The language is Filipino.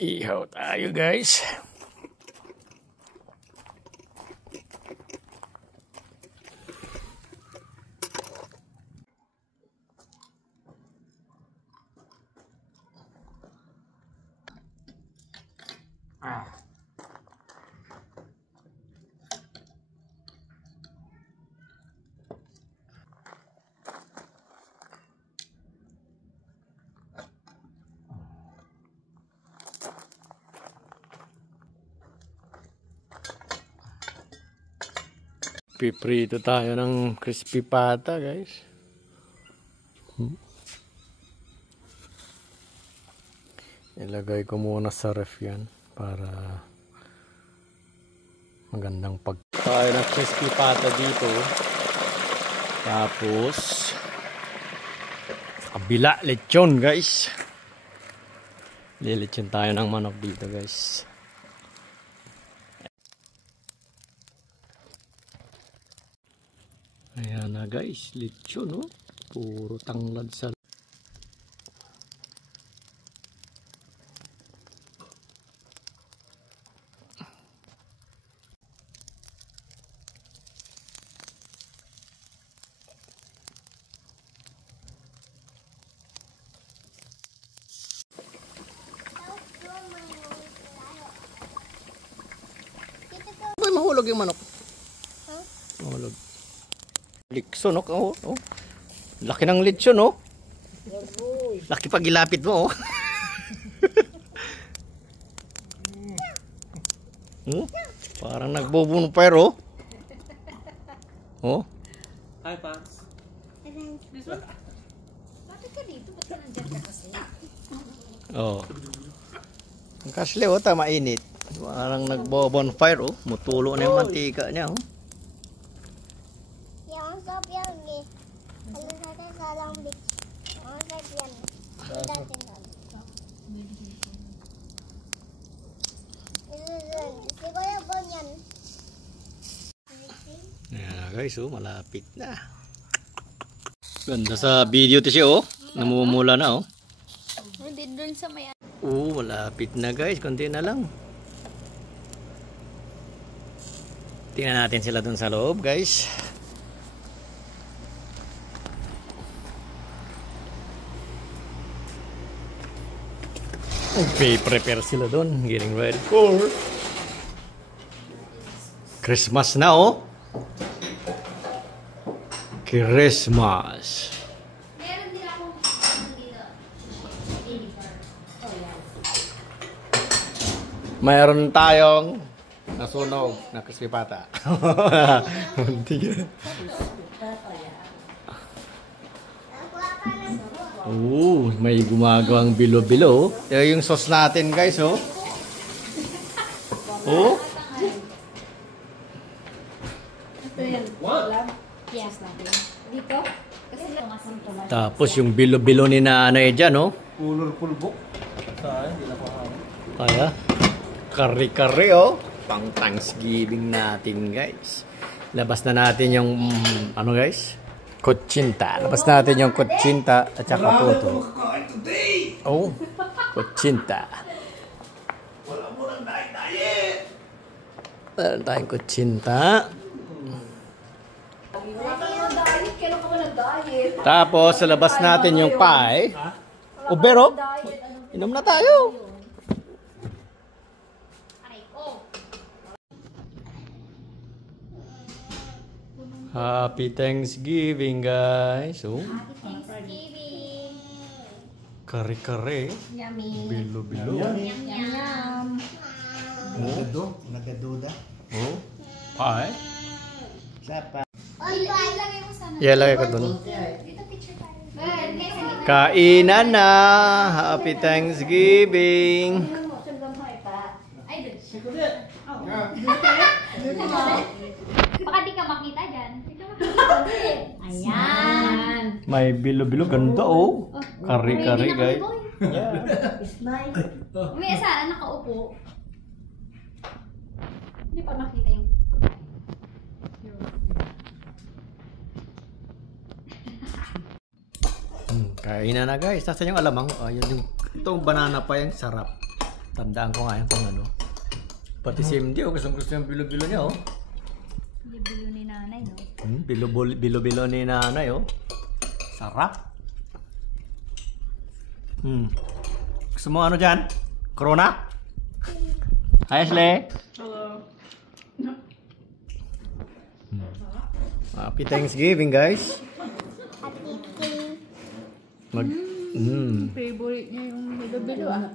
Ihaw tayo guys. Piprito tayo ng crispy pata guys. Ilagay ko muna sa ref yan para magandang pag tayo ng crispy pata dito. Tapos kabila lechon guys. Lilechon tayo ng manok dito guys. Ayan na guys, lechon no? Puro tanglad sa mahulog yung manok. Huh? Mahulog. Likso no? Oh, oh. Laki ng lechon no? Laki pag ilapit mo oh. Parang nagbobuno pero oh. Hi Pans. This one. Bakit ka dito? Ba't ka nandiyan ka kasi? Oh. Ang kasle oh, mainit. Parang nagbo-bonfire oh. Mutulo na yung mantika niya oh. Yang sop yang ni. Kalau saya salang big. Oh, saya diam. Tidak tinggal. Siguro bunyan. Ayan guys oh, malapit na. Ganda sa video to siya oh. Namumula na oh. Hindi dun sa may. Malapit na guys, konti na lang. Tingnan natin sila dun sa loob guys. Okay, prepare sila dun. Getting ready for Christmas na oh. Christmas. Mayroon tayong nasunog na crispy pata. May gumagawang bilo-bilo. Yung sauce natin guys oh. Oh. Ito yan. Yes natin. Dito. Kasi Tapos yung bilo-bilo ni nanay dyan oh. Kulor pulbok. Hindi na paham. Kaya kari-kari oh. Pang Thanksgiving natin guys. Labas na natin yung ano guys? Kutsinta. Labas natin yung kutsinta at saka puto. Oh, kutsinta. Wala mo lang diet. Meron tayong kutsinta. Tapos sa labas natin yung pie. Ubero. Inom na tayo. Happy Thanksgiving guys. Oh. Happy Thanksgiving. Kare-kare. Yummy. Bilo-bilo. Yum yum. Oh. Nagaduda. Oh. Pie. Sapa. Ilagay mo sana. Ilagay ko dun. Dito picture tayo. Kainan na. Happy Thanksgiving. Ay, dun. Baka di ka makita dyan. Di ka makita. Ayan. May bilo-bilo. Ganda oh. Kari-kari guys. Smile. May isa, nakaupo. Hindi pa makita yung Kain na guys. Nasaan yung alamang? Yung itong banana pa yung sarap. Tandaan ko nga yung kung ano. Pati si MD, gusto yung bilo-bilo niya oh. bilo ni nanay, no? Bilo-bilo ni nanay oh. Sarap. Gusto mo ano dyan? Corona? Hi Ashley. Hello. Happy Thanksgiving guys. Happy tea. Favorite Niya yung bilo-bilo, ah.